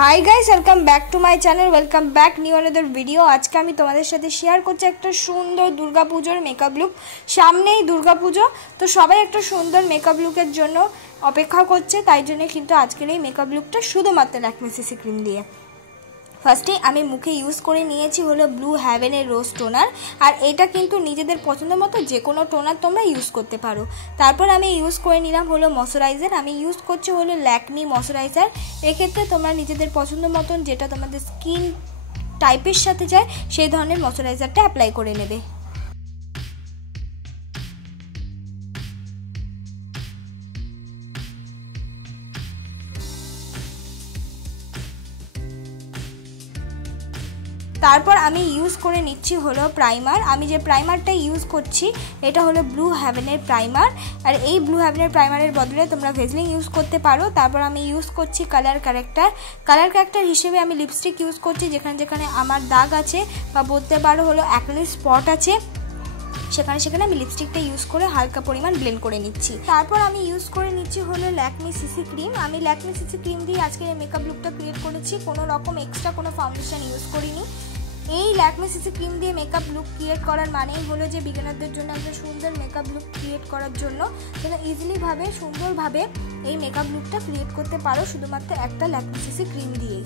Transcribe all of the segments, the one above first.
High guys welcome back to my channel welcome back new another video. आज के आमी तोमादेर साथे शेयर करछि एकटा सुंदर दुर्गा पुजोर मेकअप लुक। सामनेई दुर्गा पुजो, तो सबाई एकटा सुंदर मेकअप लुकेर जोन्नो अपेक्षा करछे, ताई जोन्नो किन्तु आजकेर एई मेकअप लुकटा शुधुमात्र लैक्मे सीसी क्रीम दिए। फार्स्टे आमी मुखे यूज करे निয়েছি হলো ব্লু হেভেনের রোজ টোনার, আর এটা কিন্তু নিজেদের পছন্দ মতো যে কোনো টোনার তোমরা ইউজ করতে পারো। তারপর আমি ইউজ করে নিলাম হলো ময়শ্চারাইজার। আমি ইউজ করছি হলো ল্যাকমি ময়শ্চারাইজার। এক্ষেত্রে তোমরা নিজেদের পছন্দ মতন যেটা তোমাদের স্কিন টাইপের সাথে যায় সেই ধরনের ময়শ্চারাইজারটা অ্যাপ্লাই করে নেবে। তারপর আমি ইউজ করে নিচ্ছি হলো প্রাইমার। আমি যে প্রাইমারটা ইউজ করছি এটা হলো ব্লু হেভেনের প্রাইমার, আর এই ব্লু হেভেনের প্রাইমারের বদলে তোমরা ভেজলিন ইউজ করতে পারো। তারপর আমি ইউজ করছি কালার কারেক্টার হিসেবে আমি লিপস্টিক ইউজ করছি। যেখানে যেখানে আমার দাগ আছে বা বলতে পারো হলো অ্যাকনে স্পট আছে সেখানে আমি লিপস্টিকটা ইউজ করে হালকা পরিমাণ ব্লেন্ড করে নিচ্ছি। তারপর আমি ইউজ করে নিচ্ছি হলো ল্যাকমি সিসি ক্রিম। আমি ল্যাকমি সিসি ক্রিম দিয়ে আজকে এই মেকআপ লুকটা ক্রিয়েট করেছি, কোনো রকম এক্সট্রা কোনো ফাউন্ডেশন ইউজ করিনি। এই ল্যাকমি সিসি ক্রিম দিয়ে মেকআপ লুক ক্রিয়েট করার মানেই হলো যে বিগিনারদের জন্য একটা সুন্দর মেকআপ লুক ক্রিয়েট করার জন্য তোমরা ইজিলিভাবে সুন্দরভাবে এই মেকআপ লুকটা ক্রিয়েট করতে পারো শুধুমাত্র একটা ল্যাকমি সিসি ক্রিম দিয়েই।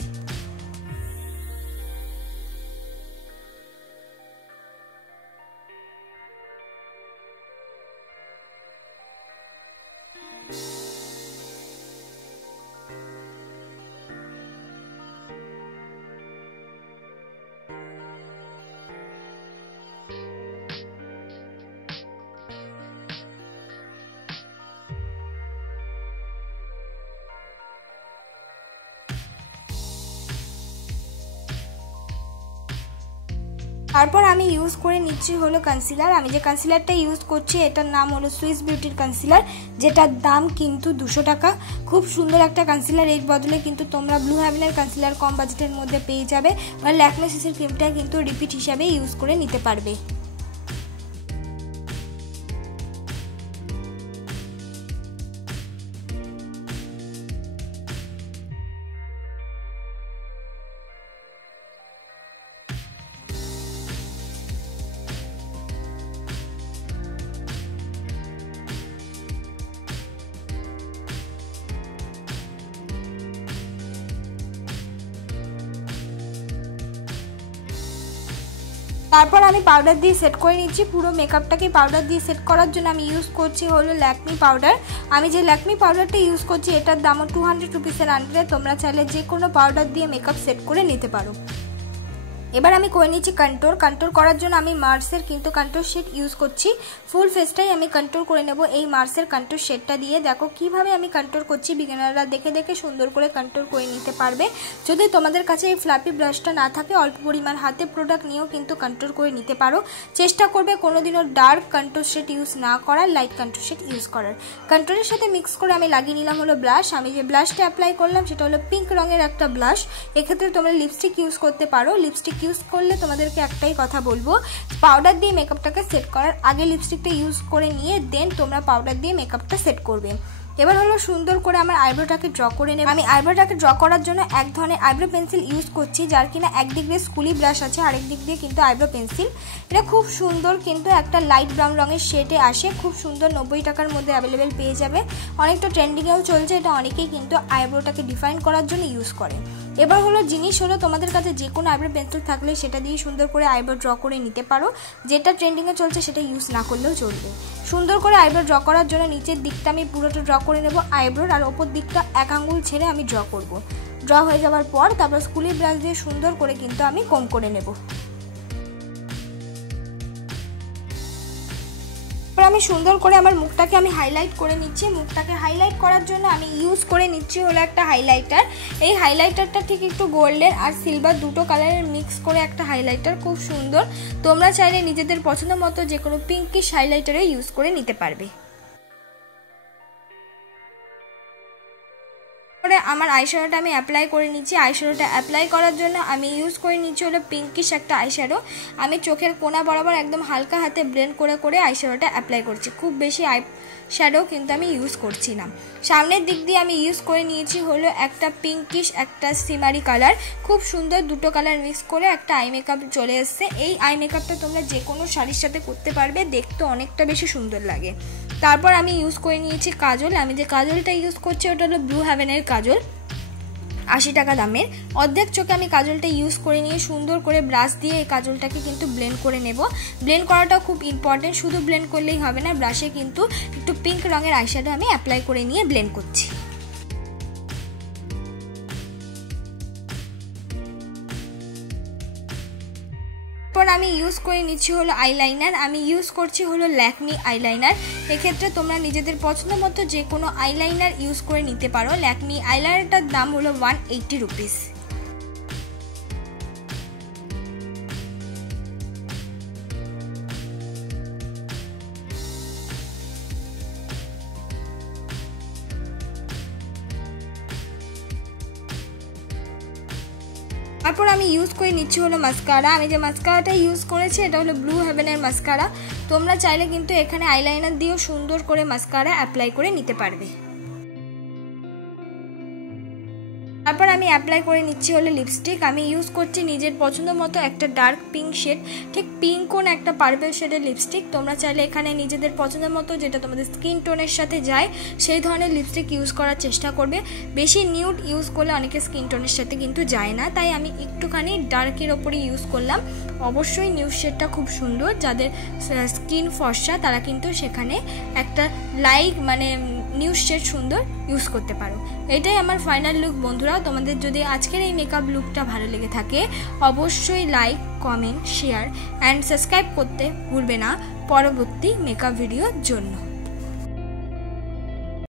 তারপর আমি ইউজ করে নিচ্ছি হলো কনসিলার। আমি যে কনসিলারটা ইউজ করছি এটার নাম হলো সুইস বিউটির কনসিলার, যেটার দাম কিন্তু 200 টাকা। খুব সুন্দর একটা কনসিলার। এর বদলে কিন্তু তোমরা ব্লু হেভেনের কনসিলার কম বাজেটের মধ্যে পেয়ে যাবে, আর ল্যাকমে সিসির ক্রিমটা কিন্তু রিপিট হিসাবে ইউজ করে নিতে পারবে। তারপর আমি পাউডার দিয়ে সেট করে নিচ্ছি। পুরো মেকআপটাকে পাউডার দিয়ে সেট করার জন্য আমি ইউজ করছি হলো ল্যাকমি পাউডার। আমি যে ল্যাকমি পাউডারটা ইউজ করছি এটার দামও 200 রুপিসের আন্ডারে। তোমরা চাইলে যে কোনো পাউডার দিয়ে মেকআপ সেট করে নিতে পারো। এবার আমি করে নিচ্ছি কন্ট্রোল করার জন্য আমি মার্সের কিন্তু কন্ট্রোল শেড ইউজ করছি। ফুল ফেসটাই আমি কন্ট্রোল করে নেব এই মার্সের কন্ট্রোল শেডটা দিয়ে। দেখো কিভাবে আমি কন্ট্রোল করছি, বিগিনাররা দেখে দেখে সুন্দর করে কন্ট্রোল করে নিতে পারবে। যদি তোমাদের কাছে এই ফ্লাপি ব্রাশটা না থাকে অল্প পরিমাণ হাতে প্রোডাক্ট নিয়েও কিন্তু কন্ট্রোল করে নিতে পারো। চেষ্টা করবে কোনোদিনও ডার্ক কন্ট্রোল শেড ইউজ না করার, লাইট কন্ট্রোল শেড ইউজ করার। কন্ট্রোলের সাথে মিক্স করে আমি লাগিয়ে নিলাম হলো ব্লাশ। আমি যে ব্লাশটা অ্যাপ্লাই করলাম সেটা হলো পিঙ্ক রঙের একটা ব্লাশ। এক্ষেত্রে তোমরা লিপস্টিক ইউজ করতে পারো। লিপস্টিক ইউজ করলে তোমাদের একটাই কথা বলবো, পাউডার দিয়ে মেকআপটাকে সেট করার আগে লিপস্টিকটা ইউজ করে নিয়ে দেন তোমরা পাউডার দিয়ে মেকআপটা সেট করবে। এবার হলো সুন্দর করে আমার আইব্রোটাকে ড্র করে নেব। আমি আইব্রোটাকে ড্র করার জন্য এক ধরনের আইব্রো পেন্সিল ইউজ করছি, যার কিনা একদিক দিয়ে স্কুলি ব্রাশ আছে, আরেক দিক দিয়ে কিন্তু আইব্রো পেন্সিল। এটা খুব সুন্দর কিন্তু একটা লাইট ব্রাউন রঙের শেডে আসে, খুব সুন্দর। 90 টাকার মধ্যে অ্যাভেলেবেল পেয়ে যাবে। অনেকটা ট্রেন্ডিংয়েও চলছে এটা, অনেকেই কিন্তু আইব্রোটাকে ডিফাইন করার জন্য ইউজ করে। এবার হলো জিনিস হলো তোমাদের কাছে যে কোনো আইব্রো পেন্সিল থাকলে সেটা দিয়ে সুন্দর করে আইব্রো ড্র করে নিতে পারো। যেটা ট্রেন্ডিংয়ে চলছে সেটা ইউজ না করলেও চলবে। সুন্দর করে আইব্রো ড্র করার জন্য নিচের দিকটা আমি পুরোটা ড্র করে নেব আইব্রোর, আর ওপর দিকটা এক আঙ্গুল ছেড়ে আমি ড্র করব। ড্র হয়ে যাওয়ার পর তারপর স্কুলি ব্রাশ দিয়ে সুন্দর করে কিন্তু আমি কম করে নেব। আমি সুন্দর করে আমার মুখটাকে আমি হাইলাইট করে নিচ্ছি। মুখটাকে হাইলাইট করার জন্য আমি ইউজ করে নিচ্ছি হলো একটা হাইলাইটার। এই হাইলাইটারটা ঠিক একটু গোল্ডেন আর সিলভার দুটো কালারের মিক্স করে একটা হাইলাইটার, খুব সুন্দর। তোমরা চাইলে নিজেদের পছন্দ মতো যে কোনো পিঙ্কিশ হাইলাইটারে ইউজ করে নিতে পারবে। আমার আইশ্যাডোটা আমি অ্যাপ্লাই করে নিচ্ছি। আইশ্যাডোটা অ্যাপ্লাই করার জন্য আমি ইউজ করে নিচ্ছি হলো পিঙ্কিশ একটা আইশ্যাডো। আমি চোখের কোনা বরাবর একদম হালকা হাতে ব্লেন্ড করে করে আইশ্যাডোটা অ্যাপ্লাই করছি। খুব বেশি শ্যাডো কিন্তু আমি ইউজ করছি না। সামনের দিক দিয়ে আমি ইউজ করে নিয়েছি হলো একটা পিঙ্কিশ একটা সিমারি কালার। খুব সুন্দর দুটো কালার মিক্স করে একটা আই মেকআপ চলে এসছে। এই আই মেকআপটা তোমরা যে কোনো শাড়ির সাথে করতে পারবে, দেখতে অনেকটা বেশি সুন্দর লাগে। তারপর আমি ইউজ করে নিয়েছি কাজল। আমি যে কাজলটা ইউজ করছি ওটা হলো ব্লু হেভেনের কাজল, 80 টাকা দামের। অর্ধেক চোখে আমি কাজলটা ইউজ করে নিয়ে সুন্দর করে ব্রাশ দিয়ে এই কাজলটাকে কিন্তু ব্লেন্ড করে নেব। ব্লেন্ড করাটা খুব ইম্পর্টেন্ট, শুধু ব্লেন্ড করলেই হবে না, ব্রাশে কিন্তু একটু পিঙ্ক রঙের আইশ্যাডো আমি অ্যাপ্লাই করে নিয়ে ব্লেন্ড করছি। তারপর আমি ইউজ করে নিচ্ছি হলো আইলাইনার। আমি ইউজ করছি হলো ল্যাকমি আইলাইনার। এক্ষেত্রে তোমরা নিজেদের পছন্দ মতো যে কোনো আইলাইনার ইউজ করে নিতে পারো। ল্যাকমি আইলাইনারটার দাম হলো 180 রুপিস। তারপর আমি ইউজ করে নিচ্ছি হলো মাস্কারা। আমি যে মাস্কারাটা ইউজ করেছি এটা হলো ব্লু হেভেনের মাস্কারা। তোমরা চাইলে কিন্তু এখানে আইলাইনার দিয়েও সুন্দর করে মাস্কারা অ্যাপ্লাই করে নিতে পারবে। তারপর আমি অ্যাপ্লাই করে নিচ্ছি হলো লিপস্টিক। আমি ইউজ করছি নিজের পছন্দ মতো একটা ডার্ক পিঙ্ক শেড, ঠিক পিঙ্ক কোন একটা পার্পল শেডের লিপস্টিক। তোমরা চাইলে এখানে নিজেদের পছন্দ মতো যেটা তোমাদের স্কিন টোনের সাথে যায় সেই ধরনের লিপস্টিক ইউজ করার চেষ্টা করবে। বেশি নিউড ইউজ করলে অনেকে স্কিন টোনের সাথে কিন্তু যায় না, তাই আমি একটুখানি ডার্কের ওপরে ইউজ করলাম। অবশ্যই নিউড শেডটা খুব সুন্দর, যাদের স্কিন ফর্সা তারা কিন্তু সেখানে একটা লাইট মানে নিউড শেড সুন্দর ইউজ করতে পারো। এটাই আমার ফাইনাল লুক বন্ধুরা। তোমাদের যদি আজকের এই মেকআপ লুকটা ভালো লেগে থাকে অবশ্যই like, comment, share and subscribe করতে ভুলবে না পরবর্তী মেকআপ ভিডিওর জন্য।